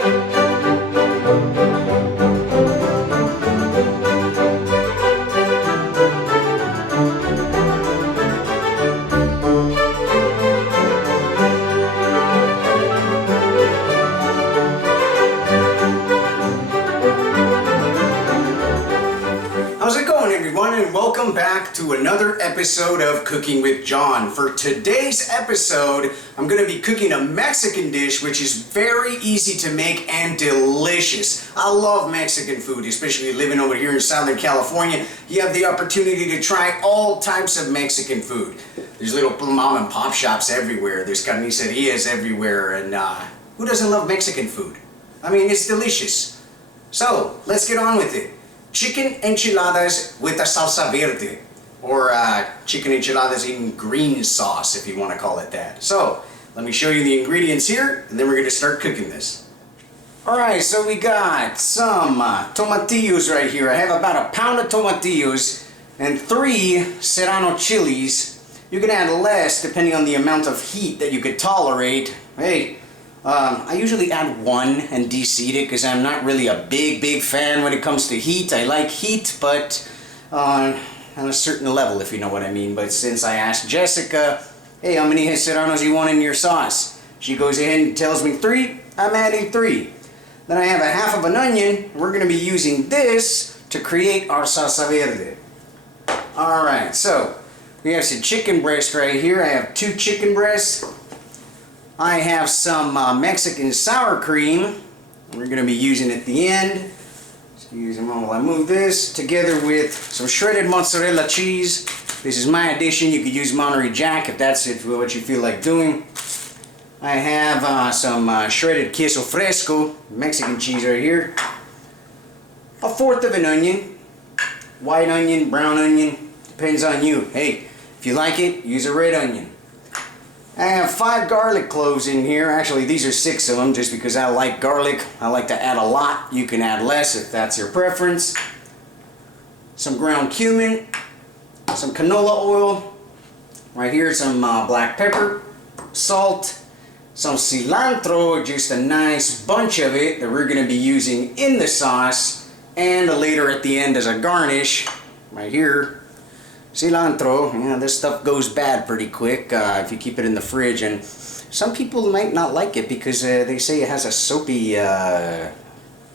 How's it going, everyone, and welcome back to another episode of Cooking with John. For today's episode, I'm going to be cooking a Mexican dish which is very easy to make and delicious. I love Mexican food, especially living over here in Southern California. You have the opportunity to try all types of Mexican food. There's little mom and pop shops everywhere. There's carnicerias everywhere, and who doesn't love Mexican food? I mean, it's delicious. So, let's get on with it. Chicken enchiladas with a salsa verde, or chicken enchiladas in green sauce, if you want to call it that. So, let me show you the ingredients here, and then we're going to start cooking this. Alright, so we got some tomatillos right here. I have about a pound of tomatillos and 3 serrano chilies. You can add less depending on the amount of heat that you could tolerate. Hey, I usually add 1 and deseed it because I'm not really a big fan when it comes to heat. I like heat, but on a certain level, if you know what I mean. But since I asked Jessica, hey, how many serranos you want in your sauce? She goes ahead and tells me 3. I'm adding 3. Then I have a half of an onion. We're going to be using this to create our salsa verde. Alright, so we have some chicken breast right here. I have 2 chicken breasts. I have some Mexican sour cream. We're going to be using at the end. Excuse me while I move this. Together with some shredded mozzarella cheese. This is my addition. You could use Monterey Jack if that's what you feel like doing. I have some shredded queso fresco, Mexican cheese right here. 1/4 of an onion. White onion, brown onion. Depends on you. Hey, if you like it, use a red onion. I have 5 garlic cloves in here. Actually, these are 6 of them just because I like garlic. I like to add a lot. You can add less if that's your preference. Some ground cumin. Some canola oil. Right here, some black pepper. Salt. Some cilantro, just a nice bunch of it that we're going to be using in the sauce. And later at the end as a garnish. Right here. Cilantro, yeah, this stuff goes bad pretty quick if you keep it in the fridge, and some people might not like it because they say it has a soapy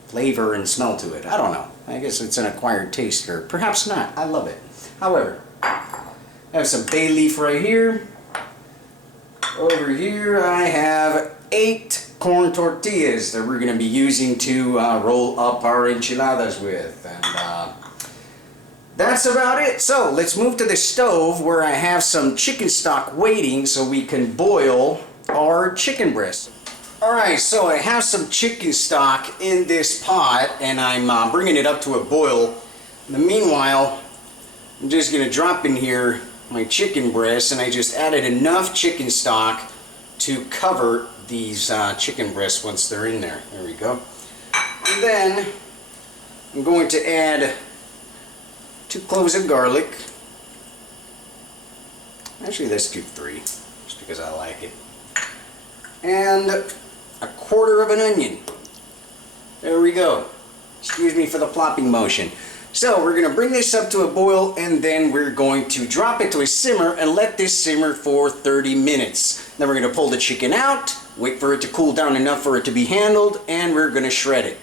flavor and smell to it. I don't know. I guess it's an acquired taste, or perhaps not. I love it. However, I have some bay leaf right here. Over here I have 8 corn tortillas that we're going to be using to roll up our enchiladas with, and that's about it. So let's move to the stove where I have some chicken stock waiting so we can boil our chicken breast. Alright, so I have some chicken stock in this pot and I'm bringing it up to a boil. In the meanwhile, I'm just going to drop in here my chicken breast, and I just added enough chicken stock to cover these chicken breasts once they're in there. There we go. And then I'm going to add 2 cloves of garlic. Actually, let's do 3, just because I like it. And 1/4 of an onion. There we go. Excuse me for the plopping motion. So we're going to bring this up to a boil, and then we're going to drop it to a simmer and let this simmer for 30 minutes. Then we're going to pull the chicken out, wait for it to cool down enough for it to be handled, and we're going to shred it.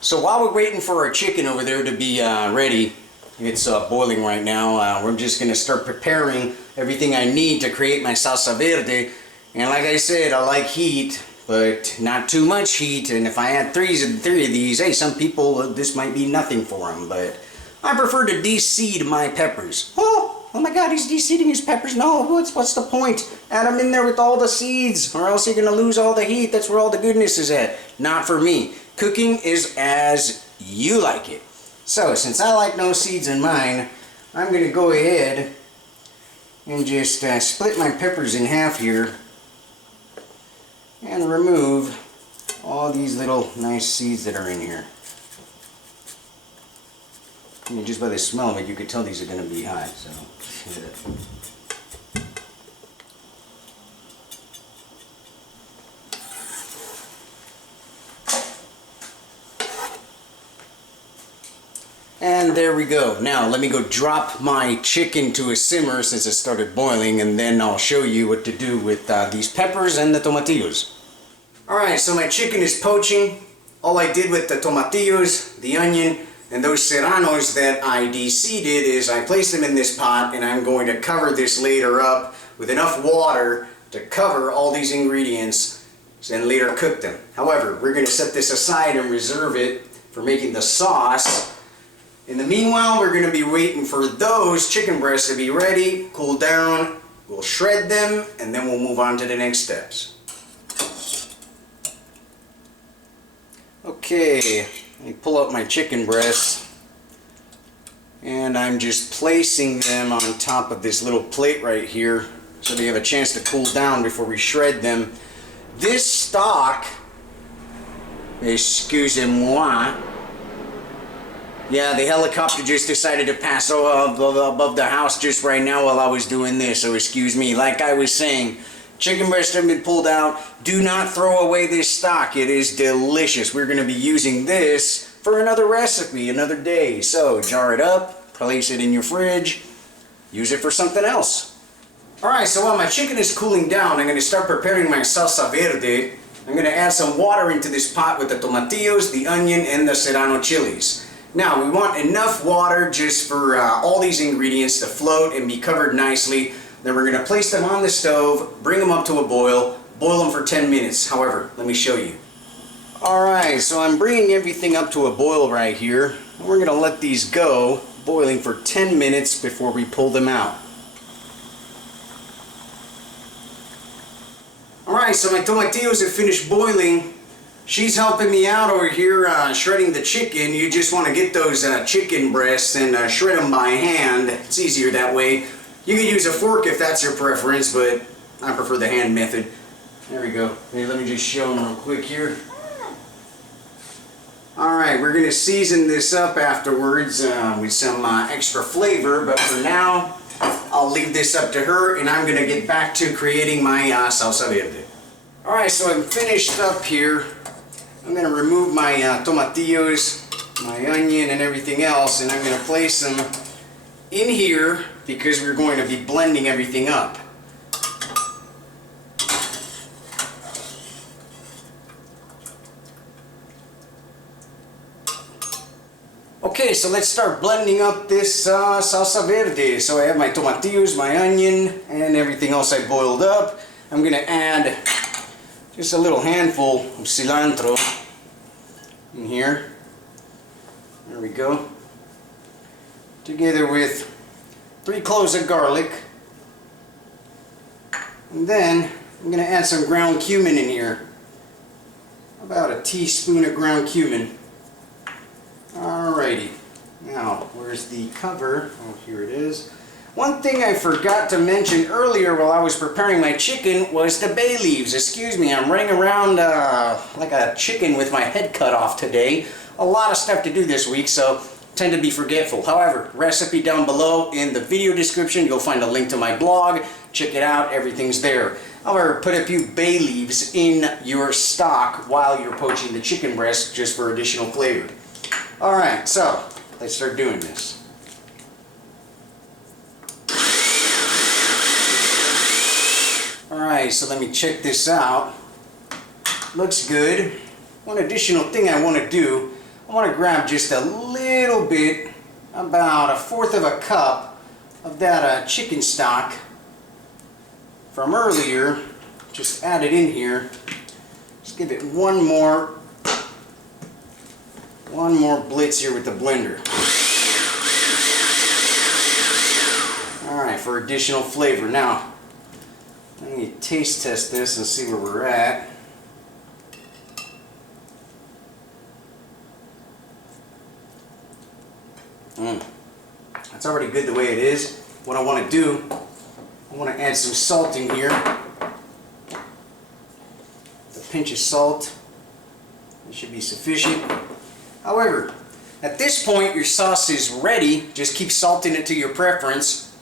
So while we're waiting for our chicken over there to be ready, it's boiling right now, we're just going to start preparing everything I need to create my salsa verde. And like I said, I like heat, but not too much heat, and if I add 3 of these, hey, some people, this might be nothing for them, but I prefer to de-seed my peppers. Oh my god, he's de-seeding his peppers. No, what's the point? Add them in there with all the seeds, or else you're going to lose all the heat. That's where all the goodness is at. Not for me. Cooking is as you like it. So, since I like no seeds in mine, I'm going to go ahead and just split my peppers in half here and remove all these little nice seeds that are in here. I mean, just by the smell of it, you could tell these are going to be hot. So, And there we go. Now let me go drop my chicken to a simmer since it started boiling, and then I'll show you what to do with these peppers and the tomatillos. Alright, so my chicken is poaching. All I did with the tomatillos, the onion, and those serranos that I de-seeded is I placed them in this pot, and I'm going to cover this later up with enough water to cover all these ingredients and later cook them. However, we're going to set this aside and reserve it for making the sauce. In the meanwhile, we're going to be waiting for those chicken breasts to be ready, cool down, we'll shred them, and then we'll move on to the next steps. Okay, let me pull out my chicken breasts, and I'm just placing them on top of this little plate right here so they have a chance to cool down before we shred them. This stock, excusez-moi, yeah, the helicopter just decided to pass above the house just right now while I was doing this, so excuse me. Like I was saying, chicken breasts have been pulled out. Do not throw away this stock. It is delicious. We're going to be using this for another recipe, another day. So jar it up, place it in your fridge, use it for something else. Alright, so while my chicken is cooling down, I'm going to start preparing my salsa verde. I'm going to add some water into this pot with the tomatillos, the onion, and the serrano chilies. Now, we want enough water just for all these ingredients to float and be covered nicely. Then we're going to place them on the stove, bring them up to a boil them for 10 minutes. However, let me show you. Alright, so I'm bringing everything up to a boil right here. We're going to let these go boiling for 10 minutes before we pull them out. Alright, so my tomatillos have finished boiling. She's helping me out over here shredding the chicken. You just want to get those chicken breasts and shred them by hand. It's easier that way. You can use a fork if that's your preference, but I prefer the hand method. There we go. Hey, let me just show them real quick here. Alright, we're going to season this up afterwards with some extra flavor, but for now, I'll leave this up to her, and I'm going to get back to creating my salsa verde. Alright, so I'm finished up here. I'm going to remove my tomatillos, my onion, and everything else, and I'm going to place them in here because we're going to be blending everything up. Okay, so let's start blending up this salsa verde. So I have my tomatillos, my onion, and everything else I boiled up. I'm going to add just a little handful of cilantro in here. There we go. Together with 3 cloves of garlic. And then I'm going to add some ground cumin in here. About a teaspoon of ground cumin. Alrighty. Now, where's the cover? Oh, here it is. One thing I forgot to mention earlier while I was preparing my chicken was the bay leaves. Excuse me, I'm running around like a chicken with my head cut off today. A lot of stuff to do this week, so tend to be forgetful. However, recipe down below in the video description. You'll find a link to my blog. Check it out, everything's there. However, put a few bay leaves in your stock while you're poaching the chicken breast just for additional flavor. Alright, so let's start doing this. Alright, so let me check this out. Looks good. One additional thing I want to do, I want to grab just a little bit, about 1/4 of a cup of that chicken stock from earlier. Just add it in here. Just give it one more blitz here with the blender. Alright, for additional flavor. Now, let me taste test this and see where we're at. That's already good the way it is. What I want to do, I want to add some salt in here. A pinch of salt. It should be sufficient. However, at this point your sauce is ready. Just keep salting it to your preference.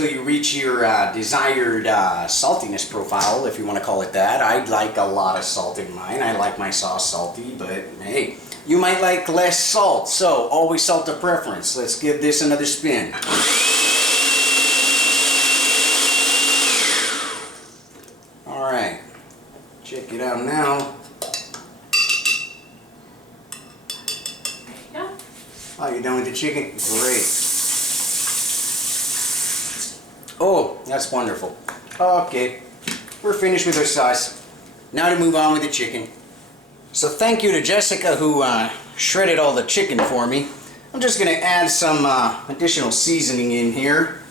till you reach your desired saltiness profile, if you want to call it that. I like a lot of salt in mine. I like my sauce salty, but hey, you might like less salt, so always salt to preference. Let's give this another spin. Alright, check it out now. Yeah. Oh, you're done with the chicken? Great. Oh, that's wonderful. Okay, we're finished with our sauce. Now to move on with the chicken. So thank you to Jessica who shredded all the chicken for me. I'm just going to add some additional seasoning in here.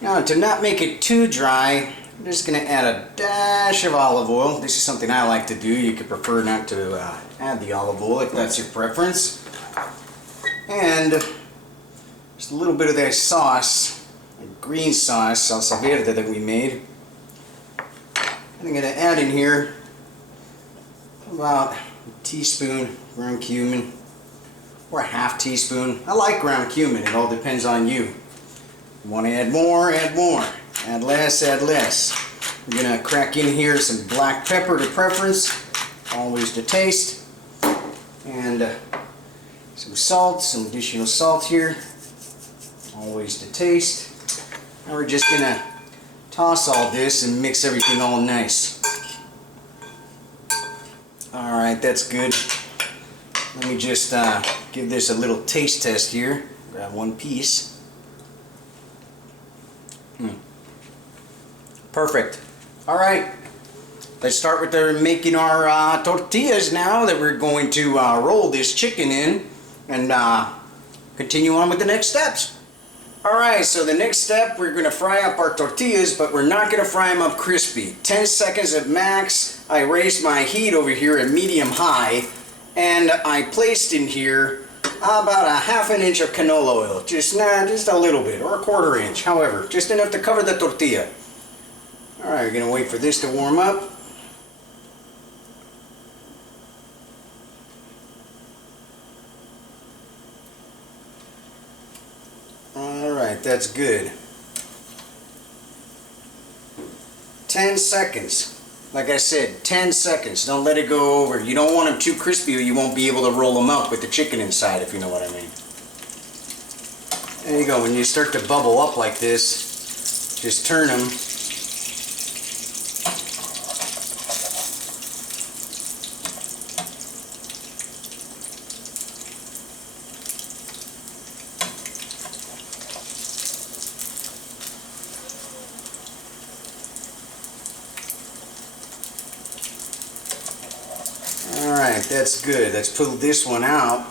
Now to not make it too dry, I'm just going to add a dash of olive oil. This is something I like to do. You could prefer not to add the olive oil if that's your preference. And just a little bit of that sauce, a green sauce, Salsa Verde that we made. I'm going to add in here about a teaspoon ground cumin, or a half teaspoon. I like ground cumin, it all depends on you. You want to add more, add more. Add less, add less. We're going to crack in here some black pepper to preference, always to taste. And some salt, some additional salt here, always to taste. Now we're just going to toss all this and mix everything all nice. Alright, that's good. Let me just give this a little taste test here. Grab one piece. Perfect. Alright, let's start with making our tortillas now that we're going to roll this chicken in and continue on with the next steps. Alright, so the next step, we're going to fry up our tortillas, but we're not going to fry them up crispy. 10 seconds at max. I raised my heat over here at medium-high, and I placed in here about a ½ inch of canola oil. Just a little bit, or a ¼ inch, however, just enough to cover the tortilla. Alright, we're going to wait for this to warm up. Alright, that's good. 10 seconds. Like I said, 10 seconds. Don't let it go over. You don't want them too crispy or you won't be able to roll them up with the chicken inside, if you know what I mean. There you go. When you start to bubble up like this, just turn them. Alright, that's good. Let's pull this one out.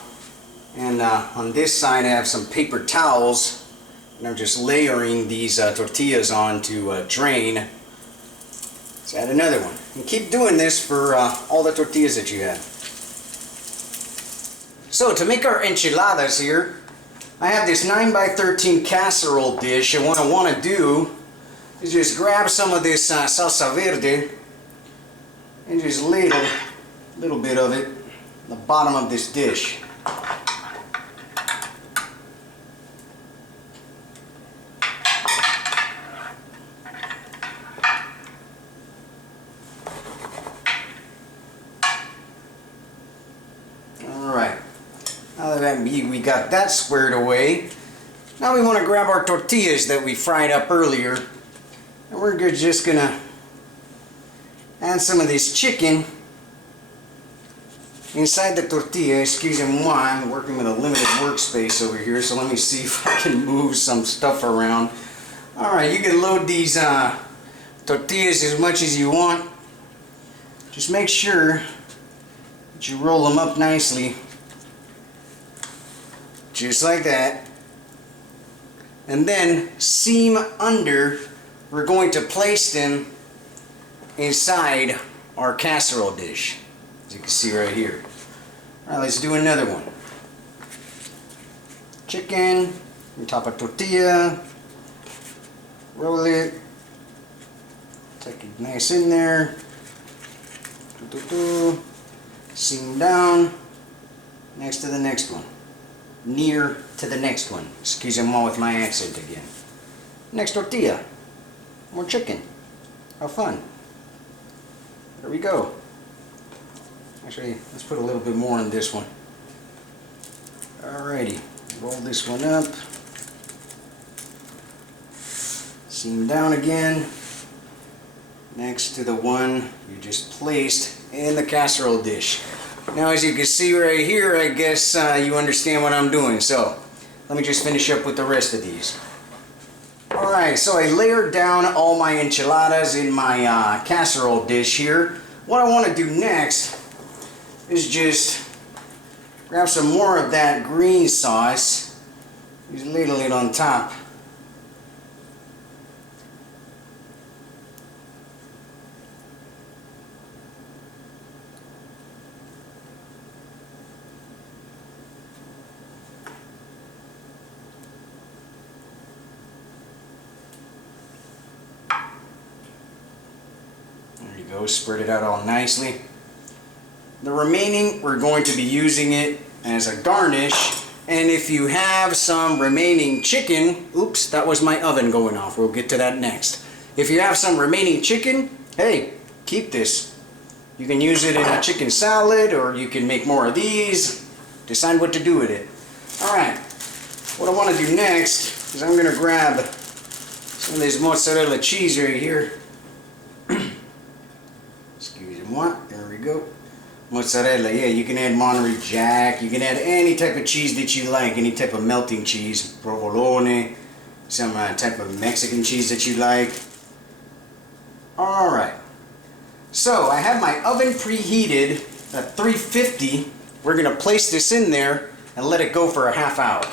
And on this side I have some paper towels. And I'm just layering these tortillas on to drain. Let's add another one. And keep doing this for all the tortillas that you have. So to make our enchiladas here, I have this 9x13 casserole dish. And what I want to do is just grab some of this Salsa Verde and just ladle a little bit of it on the bottom of this dish. Alright, now that we got that squared away, now we want to grab our tortillas that we fried up earlier, and we're just gonna add some of this chicken inside the tortilla. Excuse me, I'm working with a limited workspace over here, so let me see if I can move some stuff around. Alright, you can load these tortillas as much as you want. Just make sure that you roll them up nicely. Just like that. And then seam under, we're going to place them inside our casserole dish. As you can see right here. Alright, let's do another one. Chicken on top of tortilla. Roll it. Take it nice in there. Seam down. Next to the next one. Near to the next one. Excuse me with my accent again. Next tortilla. More chicken. How fun. There we go. Actually, let's put a little bit more in this one. Alrighty. Roll this one up. Seam down again. Next to the one you just placed in the casserole dish. Now, as you can see right here, I guess you understand what I'm doing. So, let me just finish up with the rest of these. Alright, so I layered down all my enchiladas in my casserole dish here. What I want to do next is just grab some more of that green sauce. Just ladle it on top. There you go, spread it out all nicely. The remaining, we're going to be using it as a garnish. And if you have some remaining chicken, oops, that was my oven going off. We'll get to that next. If you have some remaining chicken, hey, keep this. You can use it in a chicken salad, or you can make more of these. Decide what to do with it. Alright, what I want to do next is I'm going to grab some of this mozzarella cheese right here. Excuse-moi, there we go. Mozzarella, yeah, you can add Monterey Jack, you can add any type of cheese that you like, any type of melting cheese, provolone, some type of Mexican cheese that you like. Alright, so I have my oven preheated at 350. We're going to place this in there and let it go for a half hour.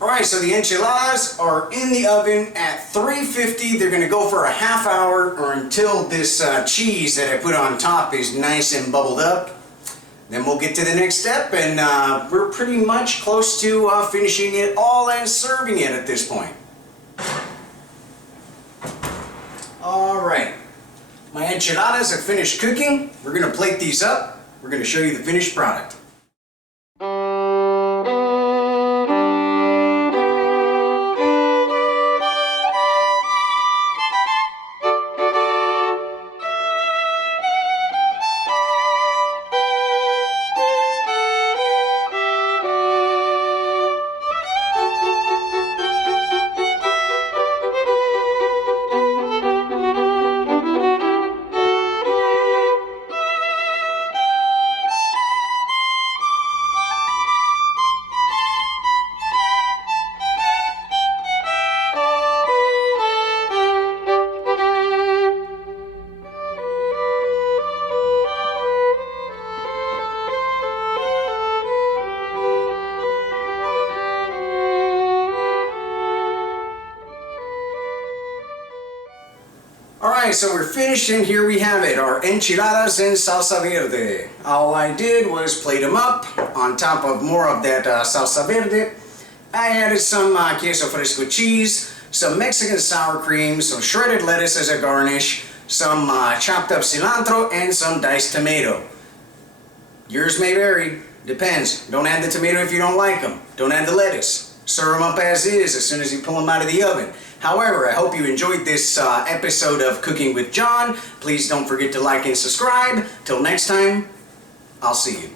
Alright, so the enchiladas are in the oven at 350. They're going to go for a half hour or until this cheese that I put on top is nice and bubbled up. Then we'll get to the next step, and we're pretty much close to finishing it all and serving it at this point. Alright, my enchiladas have finished cooking. We're going to plate these up. We're going to show you the finished product. Alright, so we're finished, and here we have it, our enchiladas in salsa verde. All I did was plate them up on top of more of that salsa verde. I added some queso fresco cheese, some Mexican sour cream, some shredded lettuce as a garnish, some chopped up cilantro, and some diced tomato. Yours may vary, depends. Don't add the tomato if you don't like them. Don't add the lettuce. Serve them up as is as soon as you pull them out of the oven. However, I hope you enjoyed this episode of Cooking with John. Please don't forget to like and subscribe. Till next time, I'll see you.